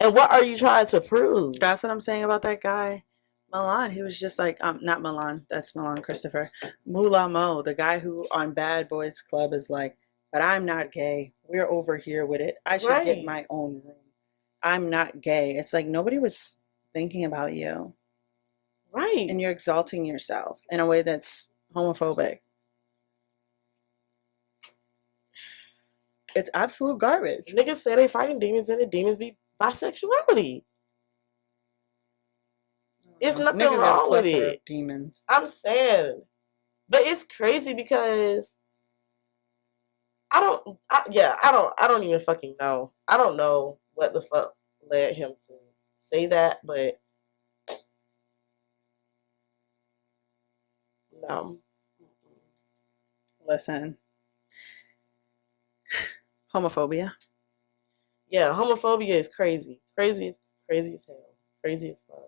And what are you trying to prove? That's what I'm saying about that guy, Milan. He was just like, not Milan. That's Milan Christopher. Mula Mo, the guy who on Bad Boys Club is like, but I'm not gay. We're over here with it. I should get my own room. I'm not gay. It's like nobody was thinking about you. Right. And you're exalting yourself in a way that's homophobic. It's absolute garbage. Niggas say they fighting demons and the demons be bisexuality. It's nothing Niggas wrong with it. Demons. I'm saying. But it's crazy because I don't even fucking know. I don't know what the fuck led him to say that, but no. Listen. Homophobia. Yeah, homophobia is crazy. Crazy as hell. Crazy as fuck.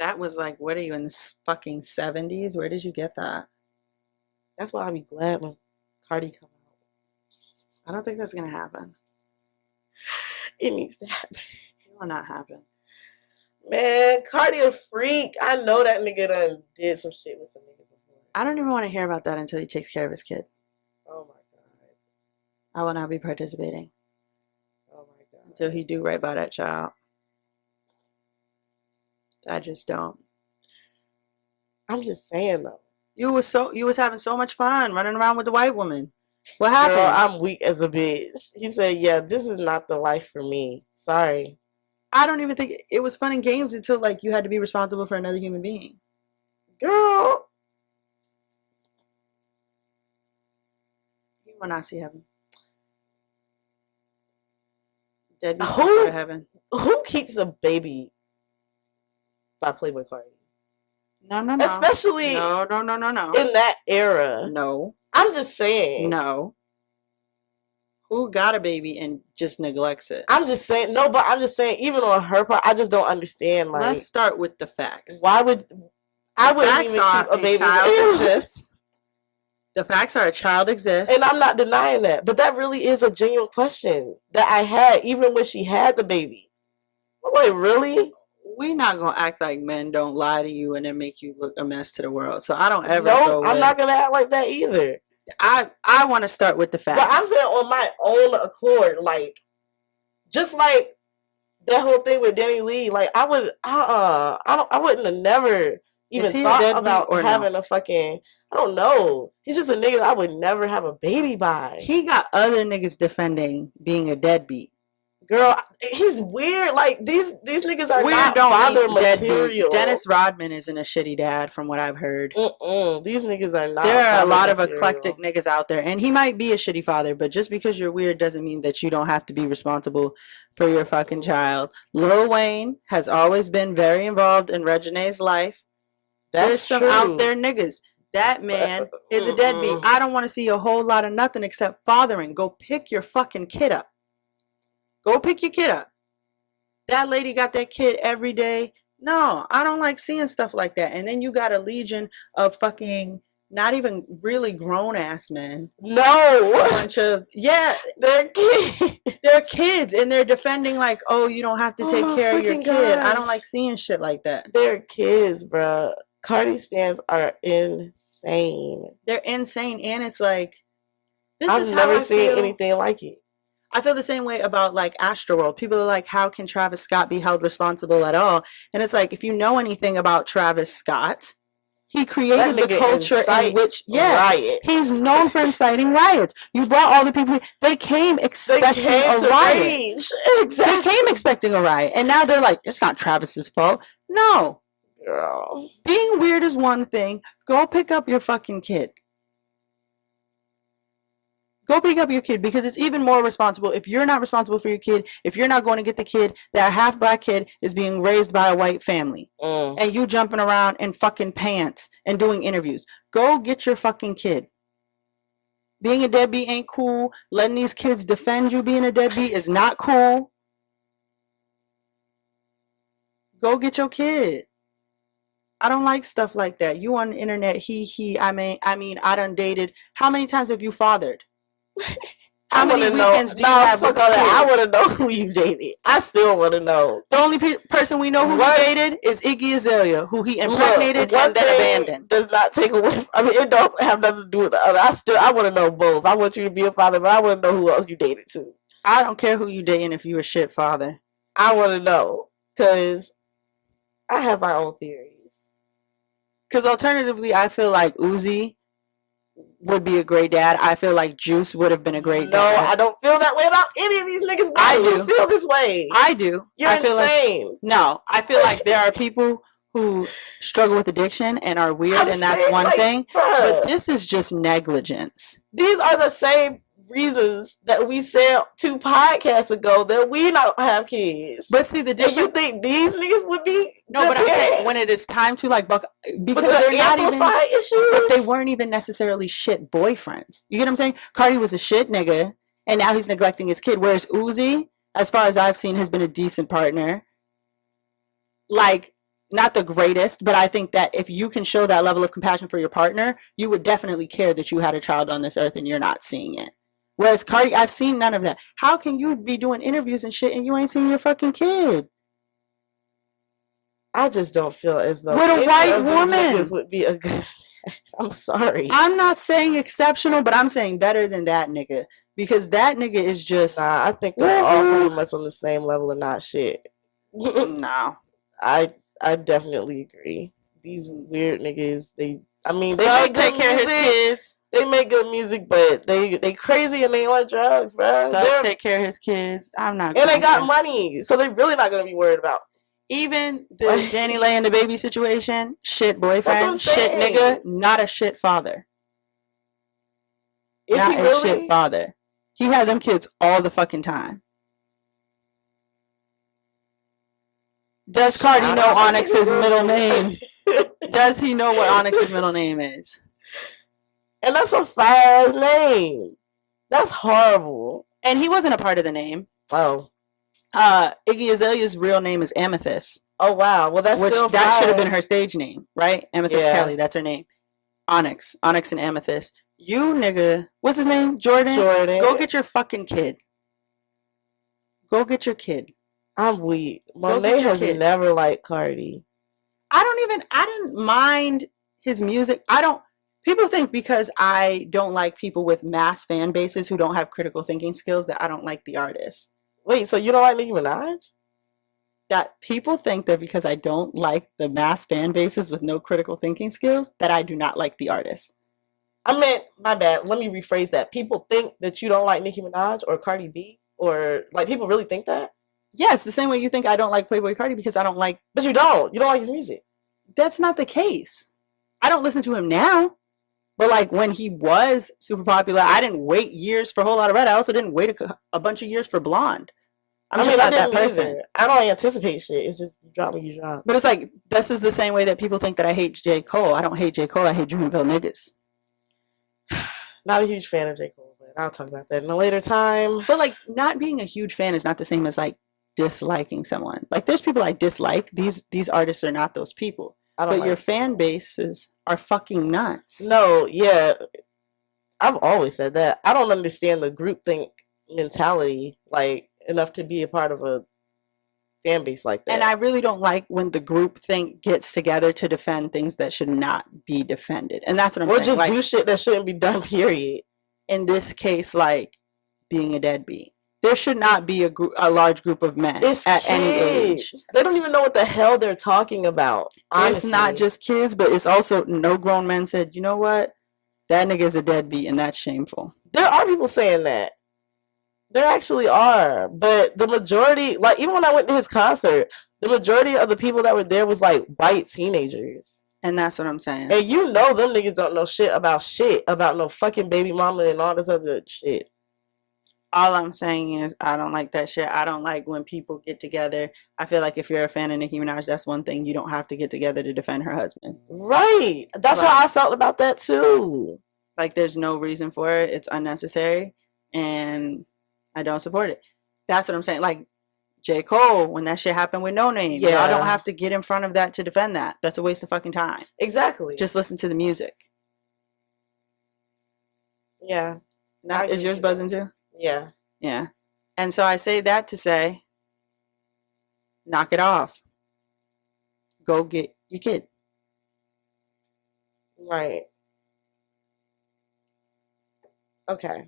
That was like, what are you, in the fucking 70s? Where did you get that? That's why I'll be glad when Cardi come out. I don't think that's gonna happen. It needs to happen. It will not happen. Man, Cardi a freak. I know that nigga done did some shit with some niggas before. I don't even want to hear about that until he takes care of his kid. Oh my god. I will not be participating. Oh my god. Until he do right by that child. I just don't. I'm just saying though. You was having so much fun running around with the white woman. What happened? Girl, I'm weak as a bitch. He said, yeah, this is not the life for me. Sorry. I don't even think it was fun and games until like you had to be responsible for another human being. Girl. You will not see heaven. Deadbeats don't go to heaven. Who keeps a baby by Playboy Cardi? No. Especially no. in that era. No. I'm just saying. No. Who got a baby and just neglects it? I'm just saying. No, but I'm just saying, even on her part, I just don't understand. Like, let's start with the facts. Why would I wouldn't even keep a baby? Child exists. The facts are a child exists. And I'm not denying that. But that really is a genuine question that I had, even when she had the baby. I'm like, really? We're not gonna act like men don't lie to you and then make you look a mess to the world. So I don't ever. No, I'm not gonna act like that either. I want to start with the facts. But I'm saying on my own accord, like, just like that whole thing with Danny Lee, like I wouldn't have never even thought about having a fucking. I don't know. He's just a nigga that I would never have a baby by. He got other niggas defending being a deadbeat. Girl, he's weird. Like these niggas are Weird not don't father mean deadbeat. material. Dennis Rodman isn't a shitty dad, from what I've heard. These niggas are not. There are a lot material. of eclectic niggas out there, and he might be a shitty father, but just because you're weird doesn't mean that you don't have to be responsible for your fucking child. Lil Wayne has always been very involved in Regine's life. There's some true. out there niggas. That man is a deadbeat. I don't want to see a whole lot of nothing except fathering. Go pick your fucking kid up. Go pick your kid up. That lady got that kid every day. No, I don't like seeing stuff like that. And then you got a legion of fucking not even really grown ass men. No. A bunch of, yeah, they're kids. They're kids and they're defending like, oh, you don't have to take care of your kid. Gosh. I don't like seeing shit like that. They're kids, bruh. Cardi stands are insane. They're insane. And it's like, this I've is how never I seen feel. anything like it. I feel the same way about like Astroworld. People are like, how can Travis Scott be held responsible at all? And it's like, if you know anything about Travis Scott, he created the culture in which, yes, he's known for inciting riots. You brought all the people, they came expecting a riot. Exactly. They came expecting a riot. And now they're like, it's not Travis's fault. No. Girl. Being weird is one thing. Go pick up your fucking kid. Go pick up your kid, because it's even more responsible if you're not responsible for your kid, if you're not going to get the kid, that half black kid is being raised by a white family, and you jumping around in fucking pants and doing interviews. Go get your fucking kid. Being a deadbeat ain't cool. Letting these kids defend you being a deadbeat is not cool. Go get your kid. I don't like stuff like that. You on the internet, I mean, I done dated. How many times have you fathered? How many weekends do you have with the kid? I want to know who you dated. I still want to know. The only person we know who he dated is Iggy Azalea, who he impregnated and then abandoned. Does not take away. I mean, it don't have nothing to do with the other. I want to know both. I want you to be a father, but I want to know who else you dated too. I don't care who you dating if you a shit father. I want to know, because I have my own theories. Because alternatively, I feel like Uzi would be a great dad. I feel like Juice would have been a great dad. No, I don't feel that way about any of these niggas. I do feel this way. I do. You're insane. No, I feel like there are people who struggle with addiction and are weird, and that's one thing. But this is just negligence. These are the same reasons that we said 2 podcasts ago that we don't have kids. But see, the difference. And you think these niggas would be? No, but I'm saying when it is time to like buck, because they're not even issues. But they weren't even necessarily shit boyfriends. You get what I'm saying? Cardi was a shit nigga, and now he's neglecting his kid. Whereas Uzi, as far as I've seen, has been a decent partner. Like, not the greatest, but I think that if you can show that level of compassion for your partner, you would definitely care that you had a child on this earth and you're not seeing it. Whereas Cardi, I've seen none of that. How can you be doing interviews and shit and you ain't seen your fucking kid? I just don't feel as though with a white woman would be a good. I'm sorry. I'm not saying exceptional, but I'm saying better than that nigga, because that nigga is just. Nah, I think they're all pretty much on the same level of not shit. No, I definitely agree. These weird niggas, they take care of his kids. They make good music, but they crazy and they on drugs, bro. They take care of his kids. I'm not. And they got money, so they're really not gonna be worried about. Even the Danny Lay and the baby situation, shit boyfriend, shit nigga, not a shit father. Is not he really? A shit father. He had them kids all the fucking time. Does Cardi know Onyx's middle name? Does he know what Onyx's middle name is? And that's a fire name. That's horrible. And he wasn't a part of the name. Oh. Iggy Azalea's real name is Amethyst. Oh wow. Well, that should have been her stage name, right? Amethyst Kelly. That's her name. Onyx and Amethyst. You nigga, what's his name? Jordan. Go get your fucking kid. Go get your kid. I'm weak. Monet has never liked Cardi. I didn't mind his music. People think because I don't like people with mass fan bases who don't have critical thinking skills that I don't like the artist. Wait, so you don't like Nicki Minaj? That people think that because I don't like the mass fan bases with no critical thinking skills, that I do not like the artist. I meant, my bad. Let me rephrase that. People think that you don't like Nicki Minaj or Cardi B Or like people really think that? Yes, the same way you think I don't like Playboi Carti because I don't like. But you don't like his music. That's not the case. I don't listen to him now. But like when he was super popular, I didn't wait years for Whole Lotta Red. I also didn't wait a bunch of years for Blonde. I'm just not that person. Either. I don't anticipate shit. It's just you drop when you drop. But it's like this is the same way that people think that I hate J. Cole. I don't hate J. Cole. I hate Dreamville niggas. Not a huge fan of J. Cole, but I'll talk about that in a later time. But like not being a huge fan is not the same as like disliking someone. Like there's people I dislike. These artists are not those people. But like your fan bases are fucking nuts. No, yeah. I've always said that. I don't understand the groupthink mentality like enough to be a part of a fan base like that. And I really don't like when the groupthink gets together to defend things that should not be defended. And that's what I'm saying. Or just like, do shit that shouldn't be done, period. In this case, like being a deadbeat. There should not be a large group of men at any age. They don't even know what the hell they're talking about. Honestly. It's not just kids, but it's also no grown men said, you know what? That nigga's a deadbeat and that's shameful. There are people saying that. There actually are. But the majority, like even when I went to his concert, the majority of the people that were there was like white teenagers. And that's what I'm saying. And you know them niggas don't know shit, about no fucking baby mama and all this other shit. All I'm saying is I don't like that shit. I don't like when people get together. I feel like if you're a fan of Nicki Minaj, that's one thing. You don't have to get together to defend her husband. Right. That's how I felt about that too. Like there's no reason for it. It's unnecessary. And I don't support it. That's what I'm saying. Like J. Cole, when that shit happened with No Name. Yeah. Y'all don't have to get in front of that to defend that. That's a waste of fucking time. Exactly. Just listen to the music. Yeah. Is yours buzzing too? Yeah. Yeah. And so I say that to say, knock it off. Go get your kid. Right. Okay.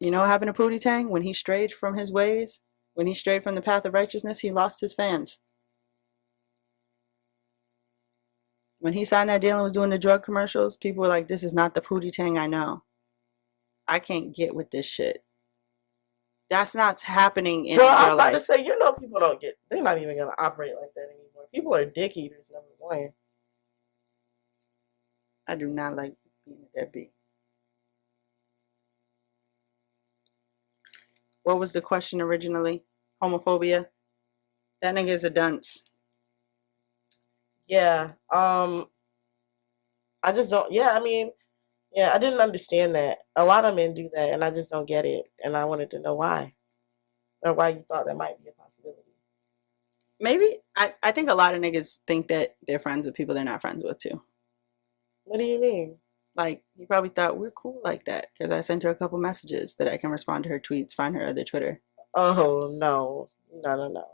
You know what happened to Pootie Tang? When he strayed from his ways, when he strayed from the path of righteousness, he lost his fans. When he signed that deal and was doing the drug commercials, people were like, this is not the Pootie Tang I know. I can't get with this shit. That's not happening in real life. I'm about to say, you know, people don't get. They're not even gonna operate like that anymore. People are dick eaters, number one. I do not like being a deadbeat. What was the question originally? Homophobia. That nigga is a dunce. Yeah. I just don't. Yeah. I mean. Yeah, I didn't understand that. A lot of men do that, and I just don't get it. And I wanted to know why. Or why you thought that might be a possibility. Maybe. I think a lot of niggas think that they're friends with people they're not friends with, too. What do you mean? Like, you probably thought, we're cool like that, because I sent her a couple messages that I can respond to her tweets, find her other Twitter. Oh, no. No.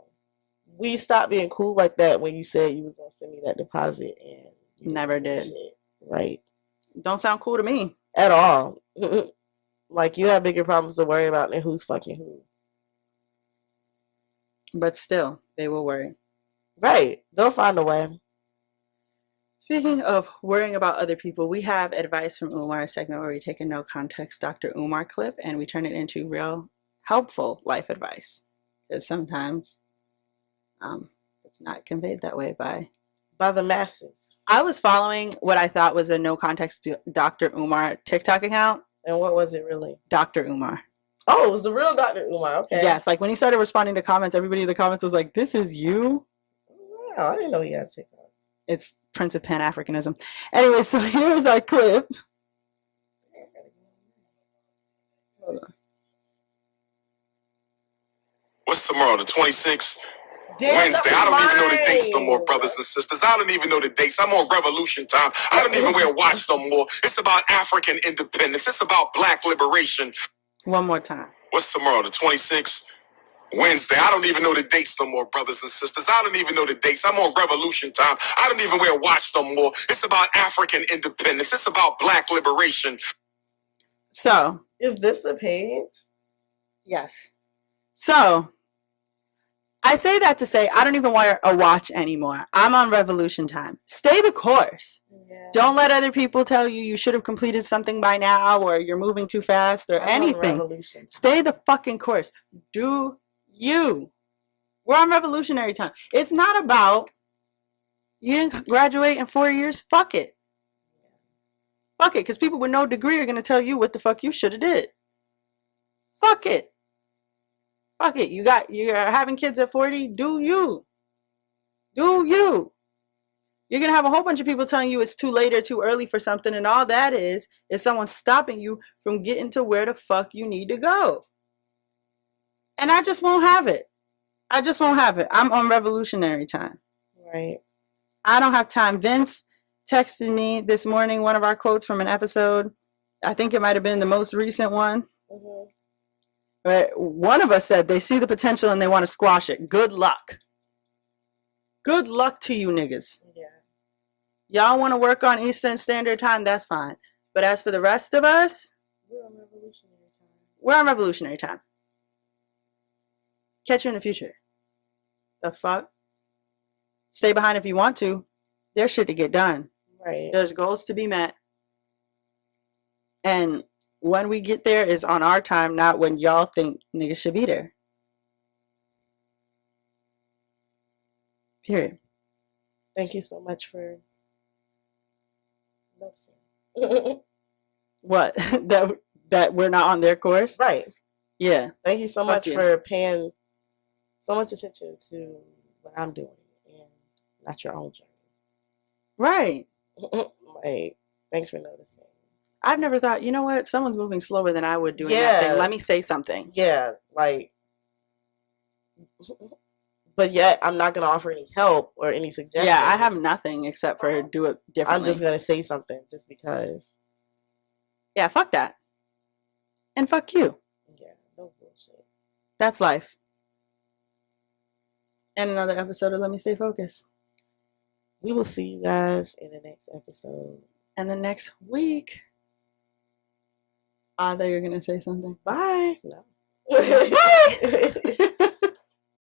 We stopped being cool like that when you said you was going to send me that deposit. And never did. Shit. Right. Don't sound cool to me. At all. Like, you have bigger problems to worry about than who's fucking who. But still, they will worry. Right. They'll find a way. Speaking of worrying about other people, we have advice from Umar, a segment where we take a no context Dr. Umar clip and we turn it into real helpful life advice. Because sometimes it's not conveyed that way by the masses. I was following what I thought was a no context Dr. Umar TikTok account. And what was it really? Dr. Umar. Oh, it was the real Dr. Umar. Okay. Yes, like when he started responding to comments, everybody in the comments was like, this is you? Wow, I didn't know he had TikTok. It's Prince of Pan-Africanism. Anyway, so here's our clip. Hold on. What's tomorrow, the 26th? Wednesday. I don't even know the dates no more, brothers and sisters. I don't even know the dates. I'm on revolution time. I don't even wear a watch no more. It's about African independence. It's about black liberation. One more time. What's tomorrow, the 26th? Wednesday. I don't even know the dates no more, brothers and sisters. I don't even know the dates. I'm on revolution time. I don't even wear a watch no more. It's about African independence. It's about black liberation. So. Is this the page? Yes. So. I say that to say I don't even wear a watch anymore. I'm on revolution time. Stay the course. Yeah. Don't let other people tell you you should have completed something by now or you're moving too fast or anything. Stay the fucking course. Do you. We're on revolutionary time. It's not about you didn't graduate in 4 years. Fuck it. Fuck it. Because people with no degree are going to tell you what the fuck you should have did. Fuck it. Fuck it. You're having kids at 40. Do you. Do you. You're going to have a whole bunch of people telling you it's too late or too early for something. And all that is someone stopping you from getting to where the fuck you need to go. And I just won't have it. I just won't have it. I'm on revolutionary time. Right. I don't have time. Vince texted me this morning one of our quotes from an episode. I think it might have been the most recent one. Mm-hmm. But one of us said they see the potential and they want to squash it. Good luck. Good luck to you niggas. Yeah. Y'all want to work on Eastern Standard Time, that's fine. But as for the rest of us, we're on revolutionary time. We're on revolutionary time. Catch you in the future. The fuck? Stay behind if you want to. There's shit to get done. Right. There's goals to be met. And when we get there is on our time, not when y'all think niggas should be there. Period. Thank you so much for noticing. What? that we're not on their course? Right. Yeah. Thank you so much for paying so much attention to what I'm doing and not your own journey. Right. Like, thanks for noticing. I've never thought, you know what? Someone's moving slower than I would doing that thing. Let me say something. Yeah, like, but yet I'm not going to offer any help or any suggestions. Yeah, I have nothing except for do it differently. I'm just going to say something just because. Yeah, fuck that. And fuck you. Yeah, no bullshit. That's life. And another episode of Let Me Stay Focused. We will see you guys in the next episode. And the next week. I thought you were going to say something. Bye. No.